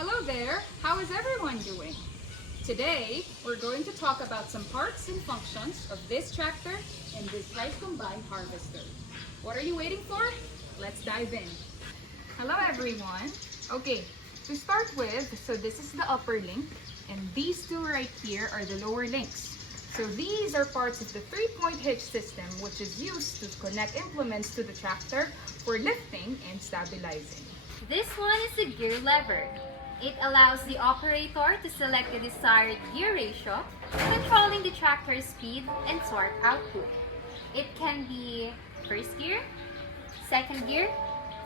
Hello there! How is everyone doing? Today, we're going to talk about some parts and functions of this tractor and this rice combine harvester. What are you waiting for? Let's dive in. Hello everyone! Okay, to start with, so this is the upper link and these two right here are the lower links. So these are parts of the three-point hitch system which is used to connect implements to the tractor for lifting and stabilizing. This one is the gear lever. It allows the operator to select the desired gear ratio, controlling the tractor's speed and torque output. It can be first gear, second gear,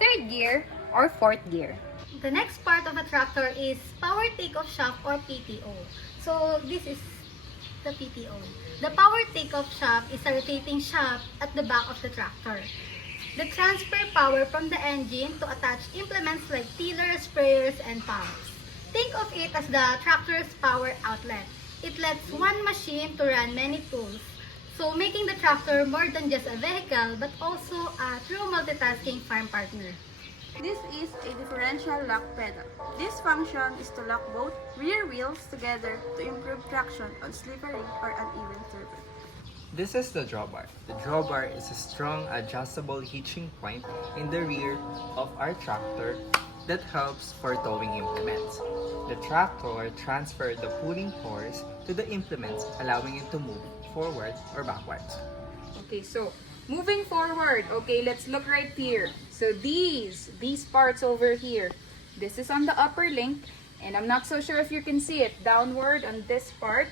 third gear, or fourth gear. The next part of a tractor is power takeoff shaft or PTO. So this is the PTO. The power takeoff shaft is a rotating shaft at the back of the tractor. The transfer power from the engine to attach implements like tillers, sprayers, and pumps. Think of it as the tractor's power outlet. It lets one machine to run many tools, so making the tractor more than just a vehicle but also a true multitasking farm partner. This is a differential lock pedal. This function is to lock both rear wheels together to improve traction on slippery or uneven surface. This is the drawbar. The drawbar is a strong adjustable hitching point in the rear of our tractor that helps for towing implements. The tractor transfers the pulling force to the implements, allowing it to move forward or backwards. Okay, so moving forward, okay, let's look right here. So these parts over here, this is on the upper link, and I'm not so sure if you can see it, downward on this part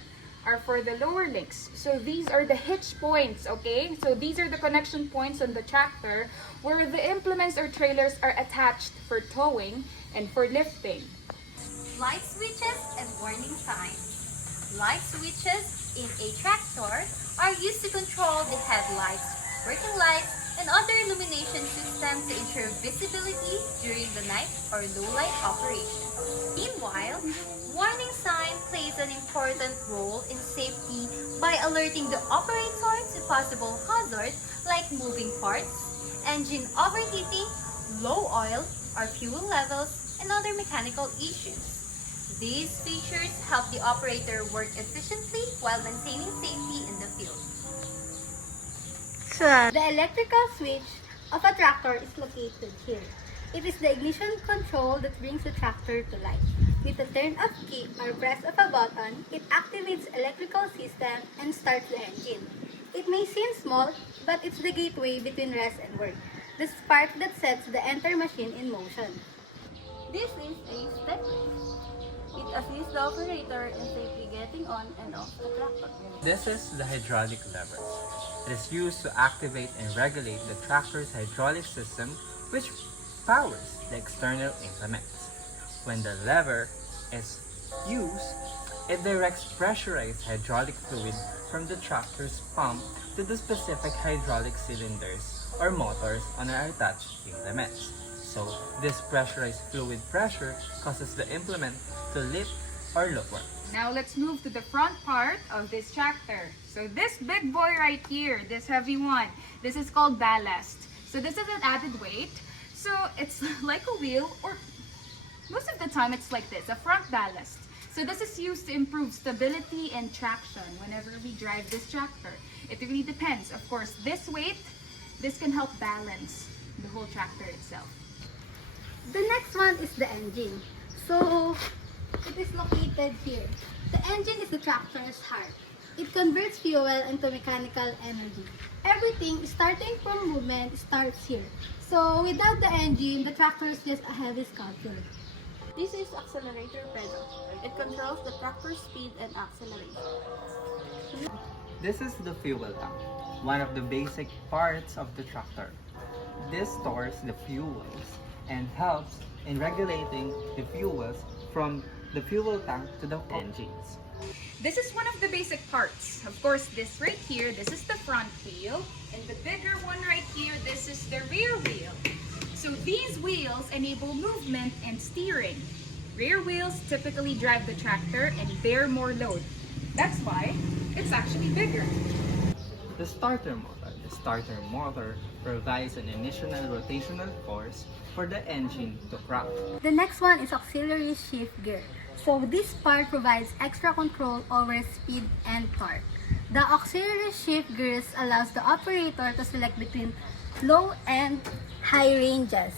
are for the lower links. So these are the hitch points, okay? So these are the connection points on the tractor where the implements or trailers are attached for towing and for lifting. Light switches and warning signs. Light switches in a tractor are used to control the headlights, working lights, and other illumination systems to ensure visibility during the night or low light operation. Meanwhile, warning sign plays an important role in safety by alerting the operator to possible hazards like moving parts, engine overheating, low oil or fuel levels, and other mechanical issues. These features help the operator work efficiently while maintaining safety in the field. The electrical switch of a tractor is located here. It is the ignition control that brings the tractor to life. With the turn off key or press of a button, it activates electrical system and starts the engine. It may seem small, but it's the gateway between rest and work, the spark that sets the entire machine in motion. This is a step brake. It assists the operator in safely getting on and off the tractor. This is the hydraulic lever. It is used to activate and regulate the tractor's hydraulic system, which powers the external implements. When the lever is used, it directs pressurized hydraulic fluid from the tractor's pump to the specific hydraulic cylinders or motors on our attached implements. So, this pressurized fluid pressure causes the implement to lift or lower. Now let's move to the front part of this tractor. So this big boy right here, this heavy one, this is called ballast. So this is an added weight. So it's like a wheel, or most of the time it's like this, a front ballast. So this is used to improve stability and traction whenever we drive this tractor. It really depends. Of course, this weight, this can help balance the whole tractor itself. The next one is the engine. So it is located here. The engine is the tractor's heart. It converts fuel into mechanical energy. Everything starting from movement starts here. So without the engine, the tractor is just a heavy sculpture. This is accelerator pedal. It controls the tractor's speed and acceleration. This is the fuel tank, one of the basic parts of the tractor. This stores the fuels and helps in regulating the fuels from the fuel tank to the engines. This is one of the basic parts. Of course, this right here, this is the front wheel. And the bigger one right here, this is the rear wheel. So these wheels enable movement and steering. Rear wheels typically drive the tractor and bear more load. That's why it's actually bigger. The starter motor. The starter motor provides an initial rotational force for the engine to crop. The next one is auxiliary shift gear. So this part provides extra control over speed and torque. The auxiliary shift gears allows the operator to select between low and high ranges,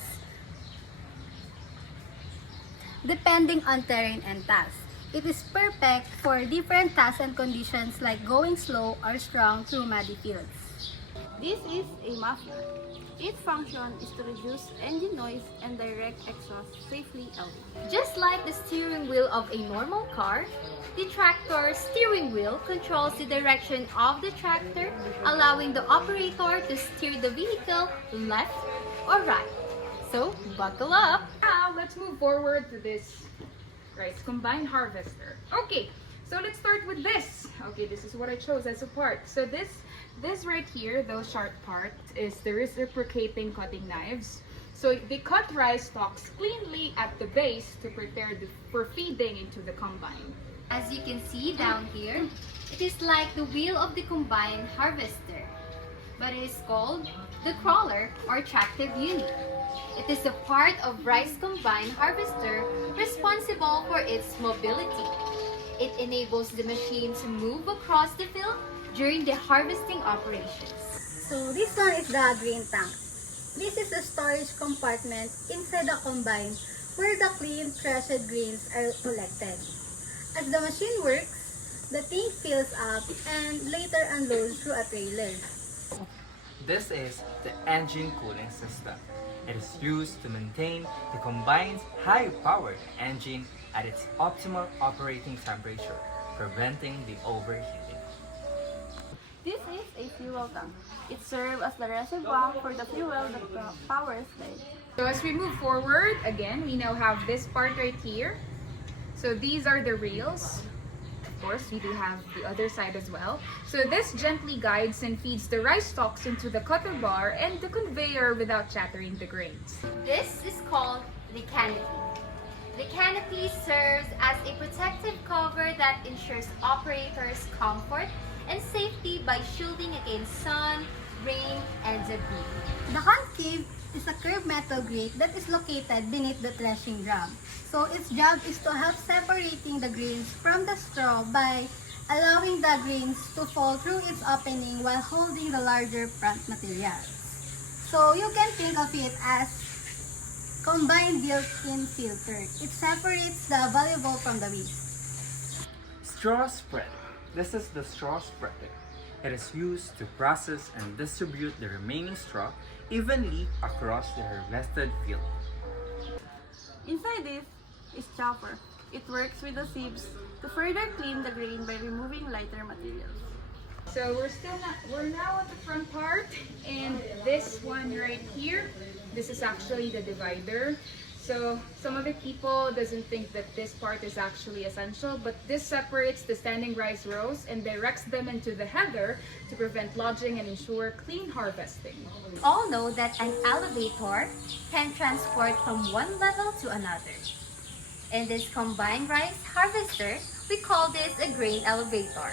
depending on terrain and task. It is perfect for different tasks and conditions like going slow or strong through muddy fields. This is a muffler. Its function is to reduce engine noise and direct exhaust safely away. Just like the steering wheel of a normal car, the tractor's steering wheel controls the direction of the tractor, allowing the operator to steer the vehicle left or right. So, buckle up! Now, let's move forward to this rice combine harvester. Okay, so let's start with this. Okay, this is what I chose as a part. So this right here, those sharp part, is the reciprocating cutting knives. So they cut rice stalks cleanly at the base to prepare for feeding into the combine. As you can see down here, it is like the wheel of the combine harvester, but it is called the crawler or tractive unit. It is a part of rice combine harvester responsible for its mobility. It enables the machine to move across the field during the harvesting operations. So this one is the grain tank. This is a storage compartment inside the combine where the clean threshed grains are collected. As the machine works, the tank fills up and later unloads through a trailer. This is the engine cooling system. It is used to maintain the combine's high-powered engine at its optimal operating temperature, preventing the overheating. This is a fuel tank. It serves as the reservoir for the fuel that powers the engine. So as we move forward, again, we now have this part right here. So these are the reels. Of course, we do have the other side as well. So this gently guides and feeds the rice stalks into the cutter bar and the conveyor without shattering the grains. This is called the canopy. The canopy serves as a protective cover that ensures operators' comfort and safety by shielding against sun, rain, and debris. The concave is a curved metal grate that is located beneath the threshing drum. So its job is to help separating the grains from the straw by allowing the grains to fall through its opening while holding the larger front materials. So you can think of it as combined built-in filter. It separates the valuable from the waste. Straw spreader. This is the straw spreader. It is used to process and distribute the remaining straw evenly across the harvested field. Inside this is chopper. It works with the sieves to further clean the grain by removing lighter materials. So we're now at the front part, and this one right here, this is actually the divider. So some other people doesn't think that this part is actually essential, but this separates the standing rice rows and directs them into the header to prevent lodging and ensure clean harvesting. We all know that an elevator can transport from one level to another. In this combined rice harvester, we call this a grain elevator.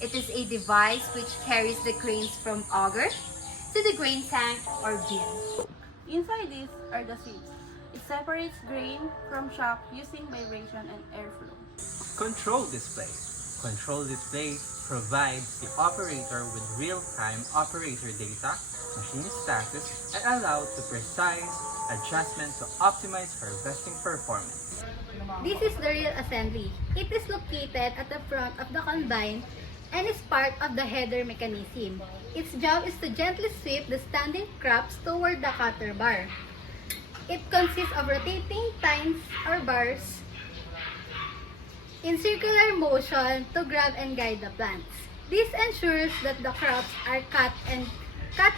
It is a device which carries the grains from auger to the grain tank or bin. Inside these are the sieves. It separates grain from chaff using vibration and airflow. Control display. Control display provides the operator with real-time operator data, machine status, and allows the precise adjustment to optimize harvesting performance. This is the reel assembly. It is located at the front of the combine and is part of the header mechanism. Its job is to gently sweep the standing crops toward the cutter bar. It consists of rotating tines or bars in circular motion to grab and guide the plants. This ensures that the crops are cut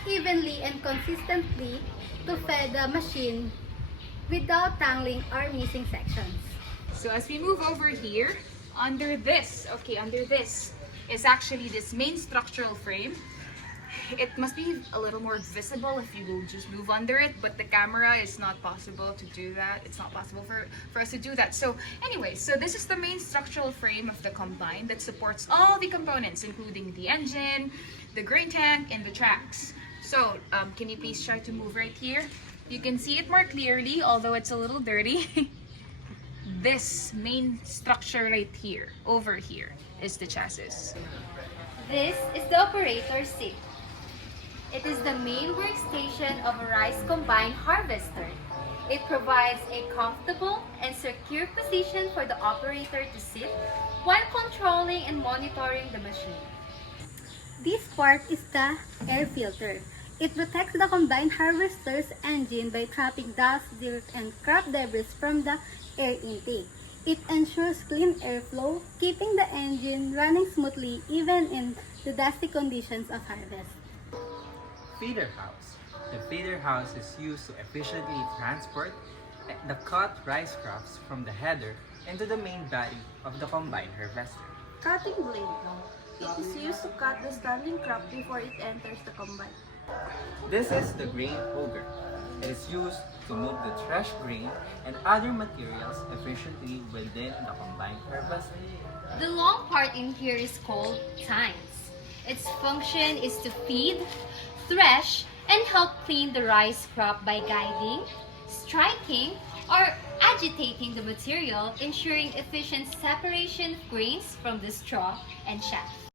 evenly and consistently to feed the machine without tangling or missing sections. So as we move over here, under this is actually this main structural frame. it must be a little more visible if you will just move under it, but the camera is not possible to do that. It's not possible for us to do that. So anyway, so this is the main structural frame of the combine that supports all the components, including the engine, the grain tank, and the tracks. So can you please try to move right here? You can see it more clearly, although it's a little dirty. This main structure right here, over here, is the chassis. This is the operator's seat. It is the main workstation of a rice combine harvester. It provides a comfortable and secure position for the operator to sit while controlling and monitoring the machine. This part is the air filter. It protects the combine harvester's engine by trapping dust, dirt, and crop debris from the air intake. It ensures clean airflow, keeping the engine running smoothly even in the dusty conditions of harvest. Feeder house. The feeder house is used to efficiently transport the cut rice crops from the header into the main body of the combine harvester. Cutting blade. It is used to cut the standing crop before it enters the combine. This is the grain auger. It is used to move the threshed grain and other materials efficiently within the combine harvester. The long part in here is called tines. Its function is to feed, thresh, and help clean the rice crop by guiding, striking, or agitating the material, ensuring efficient separation of grains from the straw and chaff.